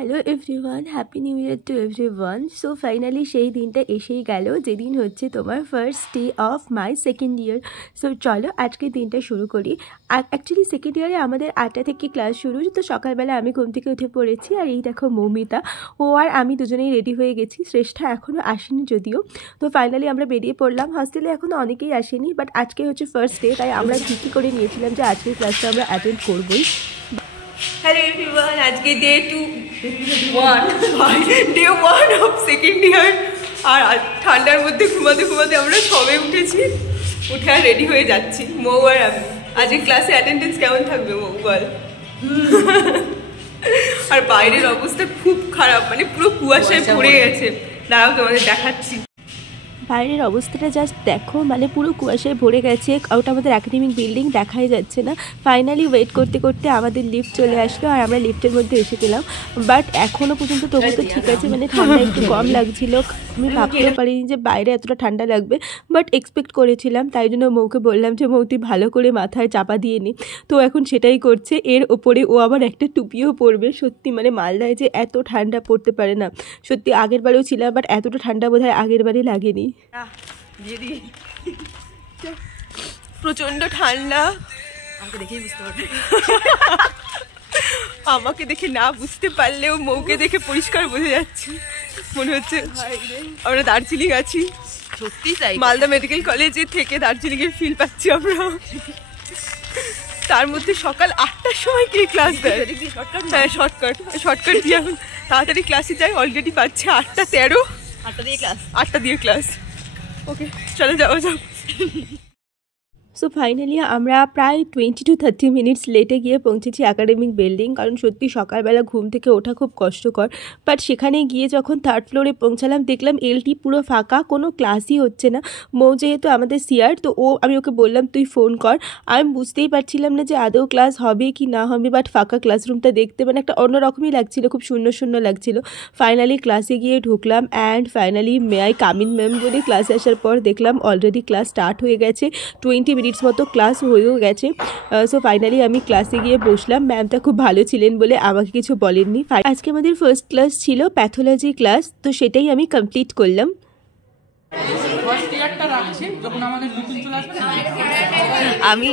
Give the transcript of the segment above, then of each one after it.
Hello everyone, happy new year to everyone. So finally সেই দিনটা এসেই গেল যেদিন হচ্ছে তোমার first day of my second year. So চলো আজকে দিনটা শুরু করি। অ্যাকচুয়ালি সেকেন্ড ইয়ারে আমাদের 8টা থেকে ক্লাস শুরু, তো সকালবেলা আমি ঘুম থেকে উঠে পড়েছি। আর এই দেখো মৌমিতা, ও আর আমি দুজনেই রেডি হয়ে গেছি। শ্রেষ্ঠা এখনও আসেনি যদিও। তো ফাইনালি আমরা বেরিয়ে পড়লাম। হস্টেলে এখনও অনেকেই আসেনি, বাট আজকে হচ্ছে ফার্স্ট ডে, তাই আমরা ঠিকই করে নিয়েছিলাম যে আজকের ক্লাসটা আমরা অ্যাটেন্ড করবোই। হ্যালো এভরিওয়ান, আজকে ডে 1 অফ সেকেন্ড ইয়ার। আর ঠান্ডার মধ্যে ঘুমাতে ঘুমাতে আমরা সবে উঠেছি, উঠে আর রেডি হয়ে যাচ্ছি মৌ আর আমি। আজকে ক্লাসে অ্যাটেন্ডেন্স কেমন থাকবে মৌ বল? আর বাইরের অবস্থা খুব খারাপ, মানে পুরো কুয়াশায় পড়ে গেছে। দাঁড়াও তোমাদের দেখাচ্ছি বাইরের অবস্থাটা, জাস্ট দেখো, মানে পুরো কুয়াশায় ভরে গেছে। ওটা আমাদের একাডেমিক বিল্ডিং, দেখাই যাচ্ছে না। ফাইনালি ওয়েট করতে করতে আমাদের লিফট চলে আসলো আর আমরা লিফটের মধ্যে এসে গেলাম। বাট এখনও পর্যন্ত তবু তো ঠিক আছে, মানে ঠান্ডা একটু কম লাগছিল। আমি ভাবতেও পারিনি যে বাইরে এতটা ঠান্ডা লাগবে, বাট এক্সপেক্ট করেছিলাম। তাই জন্য মৌকে বললাম যে মৌ তুই ভালো করে মাথায় চাপা দিয়ে নি। তো এখন সেটাই করছে। এর ওপরে ও আবার একটা টুপিও পরবে। সত্যি মানে মালদায় যে এত ঠান্ডা পড়তে পারে না। সত্যি আগের বারেও ছিলাম, বাট এতটা ঠান্ডা বোধহয় আগের বারে লাগেনি। প্রচন্ড ঠান্ডা, আমাকে দেখেই বুঝতে পারবে। আমাকে দেখে না বুঝতে পারলেও মৌকে দেখে পরিষ্কার বোঝা যাচ্ছে। মনে হচ্ছে আমরা দার্জিলিং আছি। সত্যি তাই, মালদা মেডিকেল কলেজে থেকে দার্জিলিং এর ফিল পাচ্ছি আমরা। তার মধ্যে সকাল 8টার সময় কি ক্লাস দেয়? হ্যাঁ, শর্টকাট দিয়ে এখন তাড়াতাড়ি ক্লাসে যাই। অলরেডি পাচ্ছে 8:13। 8টা দিয়ে ক্লাস। ওকে, চলো যাওয়া যাক। সো ফাইনালি আমরা প্রায় 20 to 30 মিনিটস লেটে গিয়ে পৌঁছেছি একাডেমিক বিল্ডিং, কারণ সত্যি সকালবেলা ঘুম থেকে ওঠা খুব কষ্টকর। বাট সেখানে গিয়ে যখন 3rd ফ্লোরে পৌঁছালাম, দেখলাম এলটি পুরো ফাঁকা, কোনো ক্লাসই হচ্ছে না। মৌ যেহেতু আমাদের সিআর, তো আমি ওকে বললাম তুই ফোন কর। আমি বুঝতেই পারছিলাম না যে আদৌ ক্লাস হবে কি না হবে, বাট ফাঁকা ক্লাসরুমটা দেখতে মানে একটা অন্যরকমই লাগছিল, খুব শূন্য শূন্য লাগছিল। ফাইনালি ক্লাসে গিয়ে ঢুকলাম and finally may I come in ma'am বলে ক্লাসে আসার পর দেখলাম অলরেডি ক্লাস স্টার্ট হয়ে গেছে। 20 মিনিটস মতো ক্লাস হয়েও গেছে। সো ফাইনালি আমি ক্লাসে গিয়ে বসলাম। ম্যামটা খুব ভালো ছিলেন বলে আমাকে কিছু বলেননি। আজকে আমাদের ফার্স্ট ক্লাস ছিল প্যাথোলজি ক্লাস, তো সেটাই আমি কমপ্লিট করলাম। আমি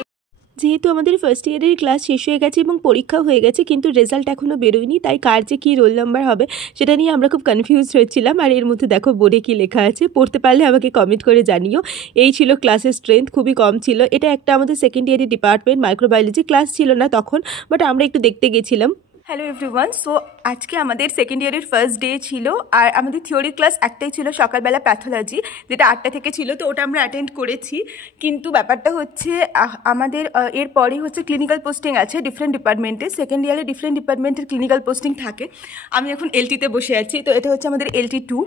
যেহেতু আমাদের ফার্স্ট ইয়ারের ক্লাস শেষ হয়ে গেছে এবং পরীক্ষা হয়ে গেছে, কিন্তু রেজাল্ট এখনও বেরোয়নি, তাই কার যে কী রোল নাম্বার হবে সেটা নিয়ে আমরা খুব কনফিউজড হচ্ছিলাম। আর এর মধ্যে দেখো বোর্ডে কী লেখা আছে, পড়তে পারলে আমাকে কমেন্ট করে জানিও। এই ছিল ক্লাসের স্ট্রেংথ, খুবই কম ছিল। এটা একটা আমাদের সেকেন্ড ইয়ারের ডিপার্টমেন্ট, মাইক্রোবায়োলজি। ক্লাস ছিল না তখন, বাট আমরা একটু দেখতে গেছিলাম। হ্যালো এভরিওয়ান, সো আজকে আমাদের সেকেন্ড ইয়ারের ফার্স্ট ডে ছিল। আর আমাদের থিওরি ক্লাস একটাই ছিল সকালবেলা, প্যাথোলজি, যেটা 8টা থেকে ছিল। তো ওটা আমরা অ্যাটেন্ড করেছি। কিন্তু ব্যাপারটা হচ্ছে আমাদের এরপরেই হচ্ছে ক্লিনিক্যাল পোস্টিং আছে ডিফারেন্ট ডিপার্টমেন্টে। সেকেন্ড ইয়ারে ডিফারেন্ট ডিপার্টমেন্টের ক্লিনিক্যাল পোস্টিং থাকে। আমি এখন এলটিতে বসে আছি, তো এটা হচ্ছে আমাদের LT 2।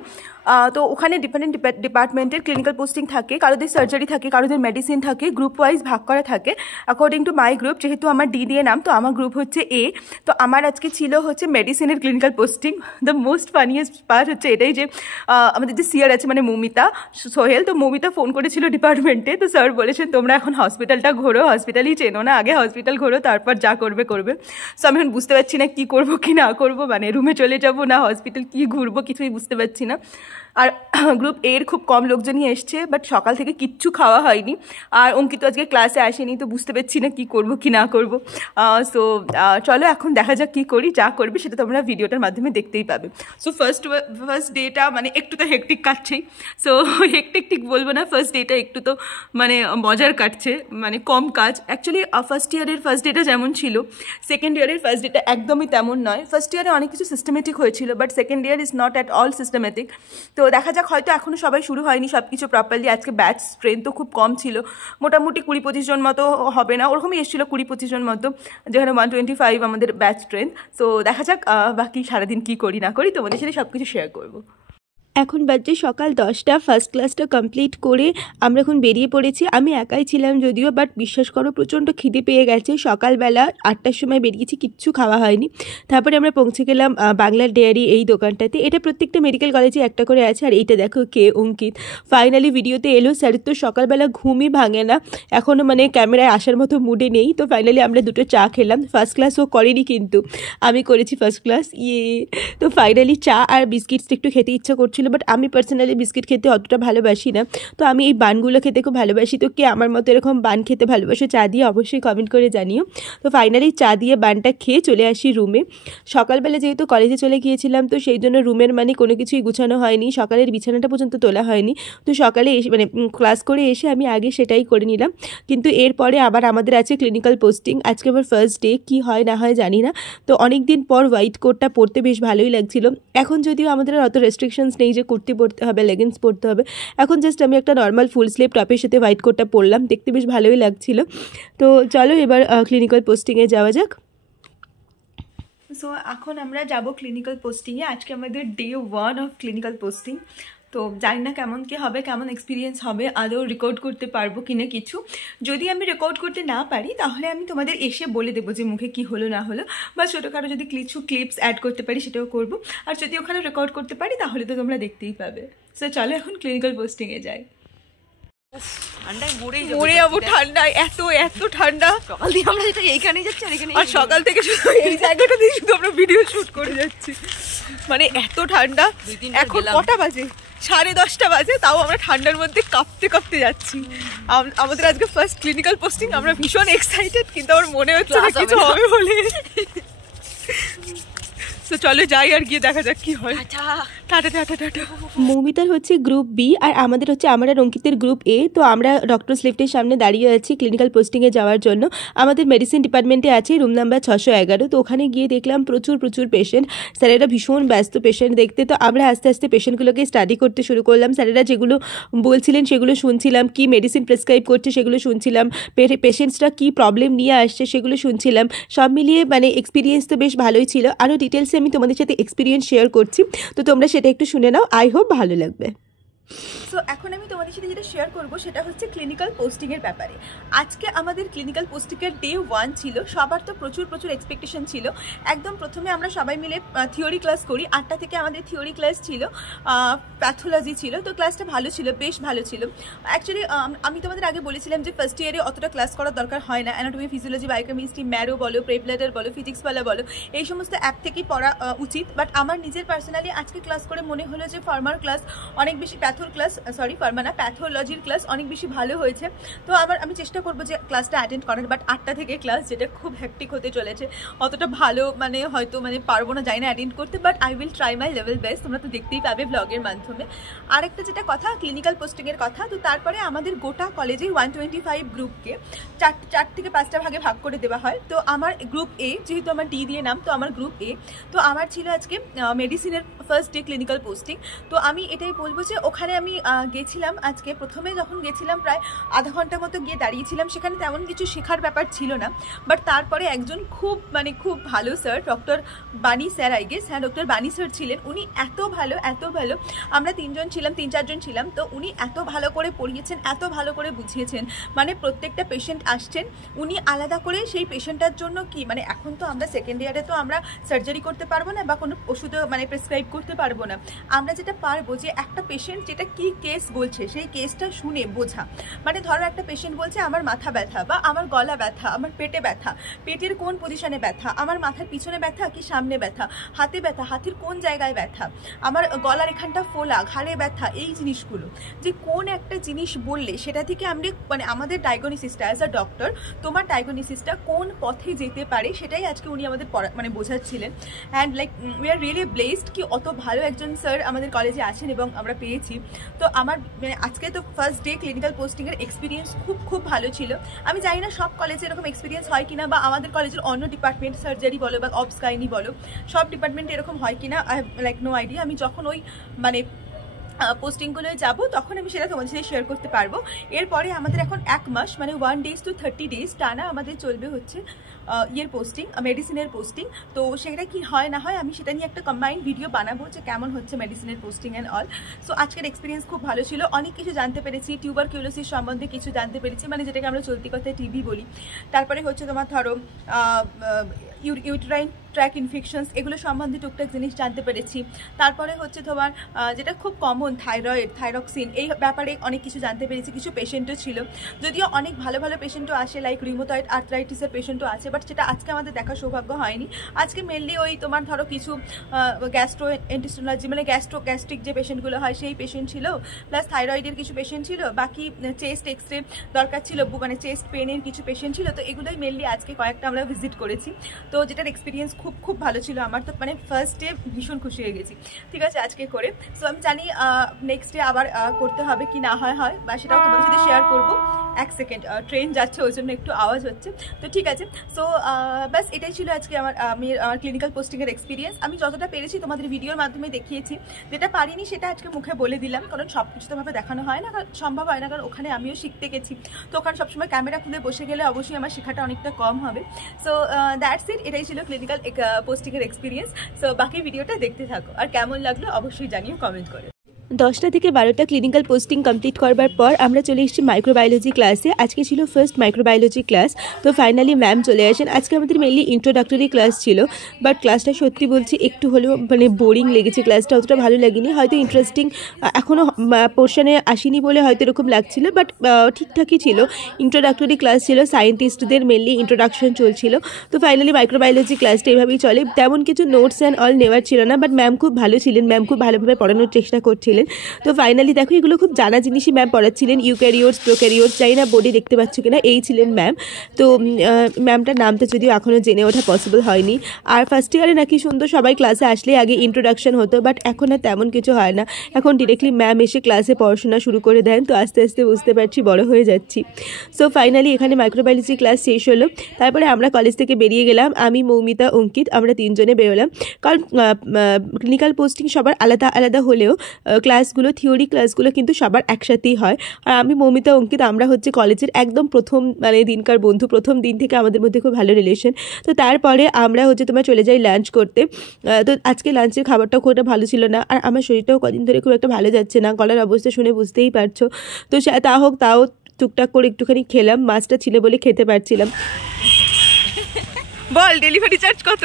তো ওখানে ডিফারেন্ট ডিপার্টমেন্টের ক্লিনিক্যাল পোস্টিং থাকে। কারোদের সার্জারি থাকে, কারোদের মেডিসিন থাকে, গ্রুপ ওয়াইজ ভাগ করা থাকে অ্যাকর্ডিং টু মাই গ্রুপ। যেহেতু আমার ডি দিয়ে নাম, তো আমার গ্রুপ হচ্ছে A। তো আমার আজকে ছিল হচ্ছে মেডিসিনের clinical posting. The most funniest part হচ্ছে এটাই যে আমাদের যে সিআর আছে, মানে মৌমিতা সোহেল, তো মৌমিতা ফোন করেছিল ডিপার্টমেন্টে। তো স্যার বলেছেন তোমরা এখন হসপিটালটা ঘোরো, হসপিটালই চেনো না, আগে হসপিটাল ঘোরো, তারপর যা করবে করবে। সো আমি এখন বুঝতে পারছি না কী করবো কি না করবো, মানে রুমে চলে যাবো না হসপিটাল কী ঘুরবো, কিছুই বুঝতে পারছি না। আর গ্রুপ এর খুব কম লোকজনই এসছে, বাট সকাল থেকে কিচ্ছু খাওয়া হয়নি। আর অঙ্কিত আজকে ক্লাসে আসেনি, তো বুঝতে পারছি না কী করবো কি না করবো। সো চলো এখন দেখা যাক কী করি। যা করবে সেটা তোমরা ভিডিওটার মাধ্যমে দেখতেই পাবে। সো ফার্স্ট ডেটা মানে একটু তো হেকটিক কাটছেই। সো হেকটিক বলবো না, ফার্স্ট ডেটা একটু তো মানে মজার কাটছে, মানে কম কাজ। অ্যাকচুয়ালি ফার্স্ট ইয়ারের ফার্স্ট ডেটা যেমন ছিল, সেকেন্ড ইয়ারের ফার্স্ট ডেটা একদমই তেমন নয়। ফার্স্ট ইয়ারে অনেক কিছু সিস্টেমেটিক হয়েছিল, but second year is not at all systematic. তো দেখা যাক, হয়তো এখনও সবাই শুরু হয়নি সব কিছু প্রপারলি। আজকে ব্যাচ স্ট্রেন্থও খুব কম ছিল, মোটামুটি 20-25 জন মতো হবে না, ওরকমই এসেছিলো 20-25 জন মতো, যেখানে 125 আমাদের ব্যাচ স্ট্রেন্থ। সো দেখা যাক বাকি সারাদিন কী করি না করি, তোমাদের সাথে সব কিছু শেয়ার করবো। এখন বাজে সকাল 10টা। ফার্স্ট ক্লাসটা কমপ্লিট করে আমরা এখন বেরিয়ে পড়েছি। আমি একাই ছিলাম যদিও, বাট বিশ্বাস করো প্রচণ্ড খিদে পেয়ে গেছে। সকালবেলা 8টার সময় বেরিয়েছি, কিচ্ছু খাওয়া হয়নি। তারপরে আমরা পৌঁছে গেলাম বাংলার ডেয়ারি এই দোকানটাতে। এটা প্রত্যেকটা মেডিকেল কলেজে একটা করে আছে। আর এইটা দেখো কে, অঙ্কিত ফাইনালি ভিডিওতে এলো। স্যারের তো সকালবেলা ঘুমই ভাঙে না, এখনও মানে ক্যামেরায় আসার মতো মুডে নেই। তো ফাইনালি আমরা দুটো চা খেলাম। ফার্স্ট ক্লাস ও করেনি, কিন্তু আমি করেছি ফার্স্ট ক্লাস। তো ফাইনালি চা আর বিস্কিটস একটু খেতে ইচ্ছা করছিল, বাট আমি পার্সোনালি বিস্কিট খেতে অতটা ভালোবাসি না। তো আমি এই বানগুলো খেতে খুব ভালোবাসি। তো কে আমার মতো এরকম বান খেতে ভালোবাসো চা দিয়ে, অবশ্যই কমেন্ট করে জানিও। তো ফাইনালি চা দিয়ে বানটা খেয়ে চলে আসি রুমে। সকালবেলা যেহেতু কলেজে চলে গিয়েছিলাম, তো সেই জন্য রুমের মানে কোনো কিছুই গুছানো হয়নি, সকালের বিছানাটা পর্যন্ত তোলা হয়নি। তো সকালে এসে মানে ক্লাস করে এসে আমি আগে সেটাই করে নিলাম। কিন্তু এরপরে আবার আমাদের আছে ক্লিনিক্যাল পোস্টিং। আজকে আবার ফার্স্ট ডে, কী হয় না হয় জানি না। তো অনেক দিন পর হোয়াইট কোটটা পরতে বেশ ভালোই লাগছিল। এখন যদিও আমাদের আর অত রেস্ট্রিকশনস নেই যে কুর্তি পরতে হবে, লেগিংস পরতে হবে। এখন জাস্ট আমি একটা নর্মাল ফুল স্লিভ টপের সাথে হোয়াইট কোটটা পরলাম, দেখতে বেশ ভালোই লাগছিল। তো চলো এবার ক্লিনিক্যাল পোস্টিংয়ে যাওয়া যাক। সো এখন আমরা যাব ক্লিনিক্যাল পোস্টিংয়ে। আজকে আমাদের ডে 1 অফ ক্লিনিক্যাল পোস্টিং। তো জানি না কেমন কী হবে, কেমন এক্সপিরিয়েন্স হবে, আদৌ রেকর্ড করতে পারবো কিনা কিছু। যদি আমি রেকর্ড করতে না পারি তাহলে আমি তোমাদের এসে বলে দেবো যে মুখে কি হলো না হলো, বা ছোটোখাটো যদি কিছু ক্লিপস অ্যাড করতে পারি সেটাও করবো। আর যদি ওখানে রেকর্ড করতে পারি তাহলে তো তোমরা দেখতেই পাবে। সো চলো এখন ক্লিনিক্যাল পোস্টিংয়ে যাই। ঠান্ডায় মরে যাবো, ঠান্ডায় এত ঠান্ডা। সকাল দিয়ে আমরা যেটা এইখানেই যাচ্ছি, আর সকাল থেকে শুধু এই জায়গাটা দিয়ে শুধু আমরা ভিডিও শুট করে যাচ্ছি, মানে এত ঠান্ডা। এখন কটা বাজে? 10:30 বাজে, তাও আমরা ঠান্ডার মধ্যে কাঁপতে কাঁপতে যাচ্ছি। আমাদের আজকে ফার্স্ট ক্লিনিক্যাল পোস্টিং, আমরা ভীষণ এক্সাইটেড, কিন্তু আমার মনে হচ্ছে কিছু হবে বলে। তো চলো যাই আর গিয়ে দেখা যাক কি হয়। Tata tata tata. মৌমিতার হচ্ছে গ্রুপ বি আর আমাদের হচ্ছে আমার আর অঙ্কিতের গ্রুপ এ। তো আমরা ডক্টরস লিফটের সামনে দাঁড়িয়ে আছি ক্লিনিক্যাল পোস্টিংয়ে যাওয়ার জন্য। আমাদের মেডিসিন ডিপার্টমেন্টে আছে রুম নাম্বার 611। তো ওখানে গিয়ে দেখলাম প্রচুর পেশেন্ট। স্যারেরা ভীষণ ব্যস্ত পেশেন্ট দেখতে। তো আমরা আস্তে আস্তে পেশেন্টগুলোকে স্টাডি করতে শুরু করলাম। স্যারেরা যেগুলো বলছিলেন সেগুলো শুনছিলাম, কি মেডিসিন প্রেসক্রাইব করছে সেগুলো শুনছিলাম, পেশেন্টসরা কী প্রবলেম নিয়ে আসছে সেগুলো শুনছিলাম। সব মিলিয়ে মানে এক্সপিরিয়েন্স তো বেশ ভালোই ছিল। আরও ডিটেলসে আমি তোমাদের সাথে এক্সপিরিয়েন্স শেয়ার করছি, তো তোমরা সেটা একটু শুনে নাও। আই হোপ ভালো লাগবে। সো এখন আমি তোমাদের সাথে যেটা শেয়ার করবো সেটা হচ্ছে ক্লিনিক্যাল পোস্টিংয়ের ব্যাপারে। আজকে আমাদের ক্লিনিক্যাল পোস্টিংয়ের ডে 1 ছিল। সবার তো প্রচুর এক্সপেকটেশন ছিল। একদম প্রথমে আমরা সবাই মিলে থিওরি ক্লাস করি। 8টা থেকে আমাদের থিওরি ক্লাস ছিল, প্যাথোলজি ছিল। তো ক্লাসটা ভালো ছিল, বেশ ভালো ছিল। অ্যাকচুয়ালি আমি তোমাদের আগে বলেছিলাম যে ফার্স্ট ইয়ারে অতটা ক্লাস করার দরকার হয় না। অ্যানাটমি, ফিজিওলজি, বায়োকেমিস্ট্রি, ম্যারো বলো, প্রেবলেটার বলো, ফিজিক্সওয়ালা বলো, এই সমস্ত অ্যাপ থেকেই পড়া উচিত। বাট আমার নিজের পার্সোনালি আজকে ক্লাস করে মনে হলো যে ফার্মার ক্লাস অনেক বেশি, প্যাথোলজির ক্লাস অনেক বেশি ভালো হয়েছে। তো আমি চেষ্টা করবো যে ক্লাসটা অ্যাটেন্ড করার। বাট 8টা থেকে ক্লাস, যেটা খুব হ্যাকটিক হতে চলেছে। অতটা ভালো মানে হয়তো পারবো না, যাই না অ্যাটেন্ড করতে, but I will try my level best. তোমরা তো দেখতেই পাবে ব্লগের মাধ্যমে। আরেকটা যেটা কথা, ক্লিনিক্যাল পোস্টিংয়ের কথা। তো তারপরে আমাদের গোটা কলেজে 125 গ্রুপকে 4 থেকে 5টা ভাগে ভাগ করে দেওয়া হয়। তো আমার গ্রুপ এ, যেহেতু আমার ডি দিয়ে নাম, তো আমার গ্রুপ এ। তো আমার ছিল আজকে মেডিসিনের ফার্স্ট ডে ক্লিনিক্যাল পোস্টিং। তো আমি এটাই বলবো যে ওখানে আমি গেছিলাম আজকে। প্রথমে যখন গেছিলাম প্রায় আধা ঘন্টা মতো গিয়ে দাঁড়িয়েছিলাম। সেখানে তেমন কিছু শেখার ব্যাপার ছিল না। বাট তারপরে একজন খুব ভালো স্যার, ডক্টর বানি স্যার, আই গেস, হ্যাঁ ডক্টর বানি স্যার ছিলেন। উনি এত ভালো। আমরা 3-4জন ছিলাম। তো উনি এত ভালো করে পড়িয়েছেন, এত ভালো করে বুঝিয়েছেন। প্রত্যেকটা পেশেন্ট আসছেন, উনি আলাদা করে সেই পেশেন্টটার জন্য কি এখন তো আমরা সেকেন্ড ইয়ারে তো আমরা সার্জারি করতে পারবো না বা কোনো ওষুধও প্রেসক্রাইব করতে পারবো না। আমরা যেটা পারবো যে একটা পেশেন্ট যেটা কি কেস বলছে সেই কেসটা শুনে বোঝা। ধরো একটা পেশেন্ট বলছে আমার মাথা ব্যথা বা আমার গলা ব্যথা, আমার পেটে ব্যথা, পেটের কোন পজিশনে ব্যথা, আমার মাথার পিছনে ব্যথা কি সামনে ব্যথা, হাতে ব্যথা, হাতের কোন জায়গায় ব্যথা, আমার গলার এখানটা ফোলা, ঘাড়ে ব্যথা, এই জিনিসগুলো যে কোন একটা জিনিস বললে সেটা থেকে আমরা আমাদের ডায়াগনোসিসটা অ্যাজ আ ডক্টর, তোমার ডায়াগনোসিসটা কোন পথে যেতে পারে সেটাই আজকে উনি আমাদের বোঝাচ্ছিলেন। And we are really blessed কি অত ভালো একজন স্যার আমাদের কলেজে আছেন এবং আমরা পেয়েছি। তো আমার আজকে তো ফার্স্ট ডে ক্লিনিক্যাল পোস্টিংয়ের এক্সপিরিয়েন্স খুব ভালো ছিল। আমি জানি না সব কলেজে এরকম এক্সপিরিয়েন্স হয় কিনা, বা আমাদের কলেজের অন্য ডিপার্টমেন্ট, সার্জারি বলো বা অবস গাইনি বলো, সব ডিপার্টমেন্টে এরকম হয় কিনা, আই হ্যাভ নো আইডিয়া। আমি যখন ওই পোস্টিংগুলোয় যাব তখন আমি সেটা তোমাদের সাথে শেয়ার করতে পারবো। এরপরে আমাদের এখন 1 মাস মানে 1 days to 30 days টানা আমাদের চলবে হচ্ছে পোস্টিং, মেডিসিনের পোস্টিং। তো সেটা কি হয় না হয় আমি সেটা নিয়ে একটা কম্বাইন্ড ভিডিও বানাবো যে কেমন হচ্ছে মেডিসিনের পোস্টিং অ্যান্ড অল। সো আজকের এক্সপিরিয়েন্স খুব ভালো ছিল, অনেক কিছু জানতে পেরেছি, টিউবারকিউলোসিস সম্বন্ধে কিছু জানতে পেরেছি, মানে যেটাকে আমরা চলতি কথায় টিবি বলি। তারপরে হচ্ছে তোমার ধরো ইউটেরাইন ট্র্যাক ইনফেকশনস, এগুলো সম্বন্ধে টুকটাক জিনিস জানতে পেরেছি। তারপরে হচ্ছে তোমার যেটা খুব কমন থাইরক্সিন, এই ব্যাপারে অনেক কিছু জানতে পেরেছি। কিছু পেশেন্টও ছিল, যদিও অনেক ভালো ভালো পেশেন্টও আসে, লাইক রিউমাটয়েড আর্থ্রাইটিসের পেশেন্টও আছে, বাট সেটা আজকে আমাদের দেখার সৌভাগ্য হয়নি। আজকে মেনলি ওই তোমার ধরো কিছু গ্যাস্ট্রোএন্টেস্টোলজি মানে গ্যাস্ট্রিক যে পেশেন্টগুলো হয় সেই পেশেন্ট ছিল, প্লাস থাইরয়েডের কিছু পেশেন্ট ছিল, বাকি চেস্ট এক্সরে দরকার ছিল, মানে চেস্ট পেনের কিছু পেশেন্ট ছিল। তো এগুলোই মেনলি আজকে কয়েকটা আমরা ভিজিট করেছি। তো যেটার এক্সপিরিয়েন্স খুব খুব ভালো ছিল আমার, তো মানে ফার্স্ট ডে ভীষণ খুশি হয়ে গেছি, ঠিক আছে আজকে করে। সো আমি জানি নেক্সট ডে আবার করতে হবে কি না হয় বা সেটাও তোমাদের সাথে শেয়ার করবো। 1 সেকেন্ড, ট্রেন যাচ্ছে ওই জন্য একটু আওয়াজ হচ্ছে, তো ঠিক আছে। সো ব্যাস এটাই ছিল আজকে আমার ক্লিনিক্যাল পোস্টিংয়ের এক্সপিরিয়েন্স। আমি যতটা পেরেছি তোমাদের ভিডিওর মাধ্যমে দেখিয়েছি, যেটা পারিনি সেটা আজকে মুখে বলে দিলাম, কারণ সব কিছু তোভাবে দেখানো হয় না, সম্ভব হয় না, কারণ ওখানে আমিও শিখতে গেছি। তো ওখানে সবসময় ক্যামেরা খুলে বসে গেলে অবশ্যই আমার শেখাটা অনেকটা কম হবে। সো দ্যাটস ইট, এটাই ছিল ক্লিনিক্যাল পোস্টিংয়ের এক্সপিরিয়েন্স। সো বাকি ভিডিওটা দেখতে থাকো, আর কেমন লাগলো অবশ্যই জানিও কমেন্ট করে। 10টা থেকে 12টা ক্লিনিক্যাল পোস্টিং কমপ্লিট করবার পর আমরা চলে এসেছি মাইক্রোবায়োলজি ক্লাসে। আজকে ছিল ফার্স্ট মাইক্রোবায়োলজি ক্লাস। তো ফাইনালি ম্যাম চলে আসেন। আজকে আমাদের মেনলি ইন্ট্রোডাক্টরি ক্লাস ছিল, বাট ক্লাসটা সত্যি বলছি একটু হলেও মানে বোরিং লেগেছে, ক্লাসটা অতটা ভালো লাগেনি। হয়তো ইন্টারেস্টিং এখনও পোর্শনে আসেনি বলে হয়তো এরকম লাগছিল, বাট ঠিকঠাকই ছিল। ইন্ট্রোডাক্টরি ক্লাস ছিল, সায়েন্টিস্টদের মেনলি ইন্ট্রোডাকশন চলছিল। তো ফাইনালি মাইক্রোবায়োলজি ক্লাসটা এভাবেই চলে। তেমন কিছু নোটস অ্যান্ড অল নেওয়ার ছিল না, বাট ম্যাম খুব ভালো ছিলেন, ম্যাম খুব ভালোভাবে পড়ানোর চেষ্টা করছিলেন। তো ফাইনালি দেখো এগুলো খুব জানা জিনিসই ম্যাম পড়াচ্ছিলেন। ইউক্যারিওটস, প্রোক্যারিওটস, চাই না বোর্ডে দেখতে পাচ্ছ কিনা, এই ছিলেন ম্যাম। তো ম্যামটার নামটা যদিও এখনও জেনে ওঠা পসিবল হয়নি। আর ফার্স্ট ইয়ারে নাকি সুন্দর সবাই ক্লাসে আসলে আগে ইন্ট্রোডাকশন হতো, বাট এখন আর তেমন কিছু হয় না। এখন ডিরেক্টলি ম্যাম এসে ক্লাসে পড়াশোনা শুরু করে দেন। তো আস্তে আস্তে বুঝতে পারছি বড় হয়ে যাচ্ছি। সো ফাইনালি এখানে মাইক্রোবায়োলজি ক্লাস শেষ হলো। তারপরে আমরা কলেজ থেকে বেরিয়ে গেলাম, আমি, মৌমিতা, অঙ্কিত, আমরা 3 জনে বেরোলাম। কারণ ক্লিনিক্যাল পোস্টিং সবার আলাদা আলাদা হলেও ক্লাসগুলো, থিওরি ক্লাসগুলো কিন্তু সবার একসাথেই হয়। আর আমি, মৌমিতা, অঙ্কিত আমরা হচ্ছে কলেজের একদম প্রথম মানে দিনকার বন্ধু। প্রথম দিন থেকে আমাদের মধ্যে খুব ভালো রিলেশন। তো তারপরে আমরা হচ্ছে তোমার চলে যাই লাঞ্চ করতে। তো আজকে লাঞ্চের খাবারটাও খুব একটা ভালো ছিল না, আর আমার শরীরটাও কদিন ধরে খুব একটা ভালো যাচ্ছে না, গলার অবস্থা শুনে বুঝতেই পারছো। তো তাও টুকটাক করে একটুখানি খেলাম, মাছটা ছিল বলে খেতে পারছিলাম। বল ডেলিভারি চার্জ কত?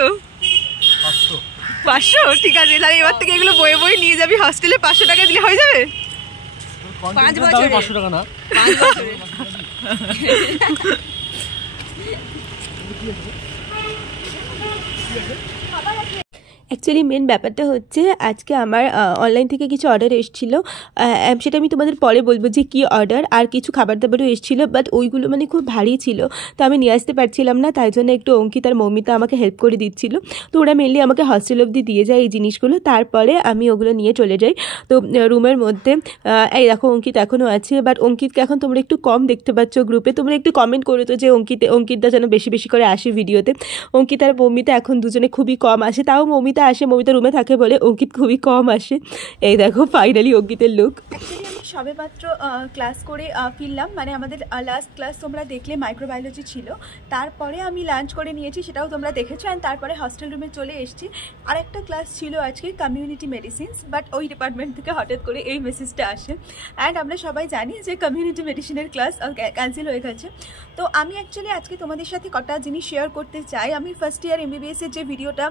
500। ঠিক আছে, তাহলে এবার থেকে এগুলো বয়ে বয়ে নিয়ে যাবি হস্টেলে, 500 টাকা দিলে হয়ে যাবে। 5 বছরে 500 টাকা না, 5 বছরে। অ্যাকচুয়ালি মেন ব্যাপারটা হচ্ছে আজকে আমার অনলাইন থেকে কিছু অর্ডার এসেছিলো, সেটা আমি তোমাদের পরে বলবো যে কী অর্ডার। আর কিছু খাবার দাবারও এসেছিলো, বাট ওইগুলো মানে খুব ভারী ছিল, তো আমি নিয়ে আসতে পারছিলাম না। তাই জন্য একটু অঙ্কিত আর মৌমিতা আমাকে হেল্প করে দিচ্ছিলো। তো ওরা মেনলি আমাকে হস্টেল অবধি দিয়ে যায় এই জিনিসগুলো, তারপরে আমি ওগুলো নিয়ে চলে যাই। তো রুমের মধ্যে এই দেখো অঙ্কিত এখনও আছে, বাট অঙ্কিতকে এখন তোমরা একটু কম দেখতে পাচ্ছ গ্রুপে। তোমরা একটু কমেন্ট করো তো যে অঙ্কিতটা যেন বেশি বেশি করে আসে ভিডিওতে। অঙ্কিত আর মৌমিতা এখন দুজনে খুবই কম আসে, তাও মৌমিতা আসে, মৌমিতা রুমে থাকে বলে অঙ্কিত খুবই কম আসে। এই দেখো ফাইনালি অঙ্কিতের লুক। অ্যাকচুয়ালি আমি সবে মাত্র ক্লাস করে ফিরলাম, মানে আমাদের লাস্ট ক্লাস তোমরা দেখলে মাইক্রোবায়োলজি ছিল, তারপরে আমি লাঞ্চ করে নিয়েছি, সেটাও তোমরা দেখেছো। অ্যান্ড তারপরে হস্টেল রুমে চলে এসেছি। আর একটা ক্লাস ছিল আজকে কমিউনিটি মেডিসিনস, বাট ওই ডিপার্টমেন্ট থেকে হঠাৎ করে এই মেসেজটা আসে। অ্যান্ড আমরা সবাই জানি যে কমিউনিটি মেডিসিনের ক্লাস ক্যান্সেল হয়ে গেছে। তো আমি অ্যাকচুয়ালি আজকে তোমাদের সাথে কটা জিনিস শেয়ার করতে চাই। আমি ফার্স্ট ইয়ার MBBS-এর যে ভিডিওটা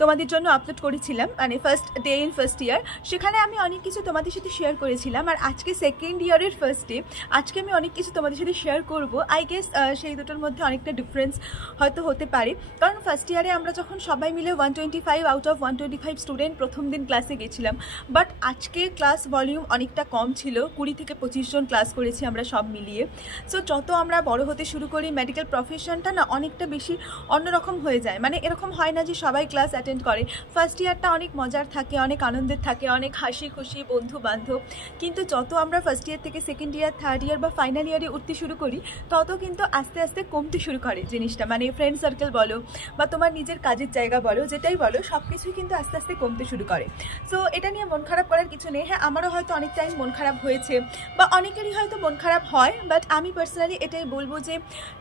তোমাদের জন্য আপলোড করেছিলাম, মানে first day in first year, সেখানে আমি অনেক কিছু তোমাদের সাথে শেয়ার করেছিলাম। আর আজকে সেকেন্ড ইয়ারের ফার্স্ট ডে, আজকে আমি অনেক কিছু তোমাদের সাথে শেয়ার করব। আই গেস সেই দুটোর মধ্যে অনেকটা ডিফারেন্স হয়তো হতে পারে, কারণ ফার্স্ট ইয়ারে আমরা যখন সবাই মিলে 125 আউট অফ 125 স্টুডেন্ট প্রথম দিন ক্লাসে গেছিলাম, বাট আজকে ক্লাস ভলিউম অনেকটা কম ছিল, 20 থেকে 25 জন ক্লাস করেছি আমরা সব মিলিয়ে। সো যত আমরা বড় হতে শুরু করি, মেডিকেল প্রফেশনটা না অনেকটা বেশি অন্যরকম হয়ে যায়। মানে এরকম হয় না যে সবাই ক্লাস অ্যাটেন্ড করে। ফার্স্ট ইয়ারটা অনেক মজার থাকে, অনেক আনন্দের থাকে, অনেক হাসি খুশি, বন্ধু বান্ধব। কিন্তু যত যত আমরা ফার্স্ট ইয়ার থেকে সেকেন্ড ইয়ার, থার্ড ইয়ার বা ফাইনাল ইয়ারে উঠতে শুরু করি, তত কিন্তু আস্তে আস্তে কমতে শুরু করে জিনিসটা। মানে ফ্রেন্ড সার্কেল বলো বা তোমার নিজের কাজের জায়গা বলো, যেটাই বলো, সব কিছুই কিন্তু আস্তে আস্তে কমতে শুরু করে। সো এটা নিয়ে মন খারাপ করার কিছু নেই। হ্যাঁ, আমারও হয়তো অনেক টাইম মন খারাপ হয়েছে বা অনেকেরই হয়তো মন খারাপ হয়, বাট আমি পার্সোনালি এটাই বলবো যে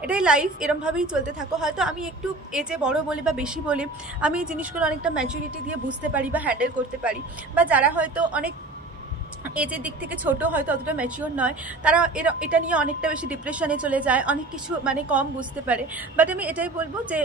এটাই লাইফ, এরমভাবেই চলতে থাকো। হয়তো আমি একটু এজে বড় বলে বা বেশি বলে আমি এই জিনিসগুলো অনেকটা ম্যাচুরিটি দিয়ে বুঝতে পারি বা হ্যান্ডেল করতে পারি, বা যারা হয়তো অনেক এজের দিক থেকে ছোট, হয়তো অতটা ম্যাচিওর নয়, তারা এটা নিয়ে অনেকটা বেশি ডিপ্রেশনে চলে যায়, অনেক কিছু মানে কম বুঝতে পারে। বাট আমি এটাই বলবো যে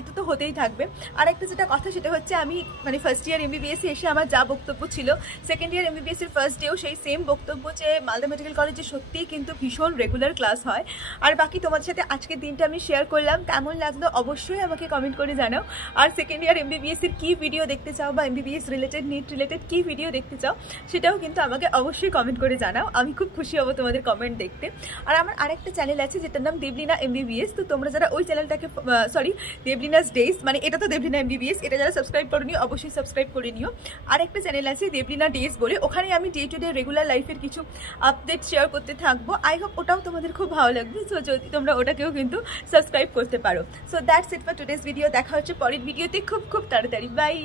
এটা তো হতেই থাকবে। আর একটা যেটা কথা, সেটা হচ্ছে আমি মানে ফার্স্ট ইয়ার এমবিবিএস এসে আমার যা বক্তব্য ছিল, সেকেন্ড ইয়ার এমবিবিএস এর ফার্স্ট ডেও সেই সেম বক্তব্য, যে মালদা মেডিকেল কলেজে সত্যিই কিন্তু ভীষণ রেগুলার ক্লাস হয়। আর বাকি তোমাদের সাথে আজকের দিনটা আমি শেয়ার করলাম, কেমন লাগলো অবশ্যই আমাকে কমেন্ট করে জানাও। আর সেকেন্ড ইয়ার এমবিবিএস এর কী ভিডিও দেখতে চাও বা এমবিবিএস রিলেটেড, নিট রিলেটেড কী ভিডিও দেখতে চাও, সেটাও কিন্তু আমাকে অবশ্যই কমেন্ট করে জানাও। আমি খুব খুশি হব তোমাদের কমেন্ট দেখতে। আর আমার আরেকটা চ্যানেল আছে যেটার নাম দেবলিনা এমবিবিএস, তো তোমরা যারা ওই চ্যানেলটাকে দেবলিনাস ডেজ, মানে এটা তো দেবলিনা এমবিবিএস, এটা যারা সাবস্ক্রাইব করে নিও অবশ্যই সাবস্ক্রাইব করে নিও। আর একটা চ্যানেল আছে দেবলিনা ডেজ বলে, ওখানে আমি ডে টু ডে রেগুলার লাইফের কিছু আপডেট শেয়ার করতে থাকবো। আই হোপ ওটাও তোমাদের খুব ভালো লাগবে। সো যদি তোমরা ওটাকেও কিন্তু সাবস্ক্রাইব করতে পারো। So that's it for today's video. দেখা হচ্ছে পরের ভিডিওতে খুব খুব তাড়াতাড়ি। বাই।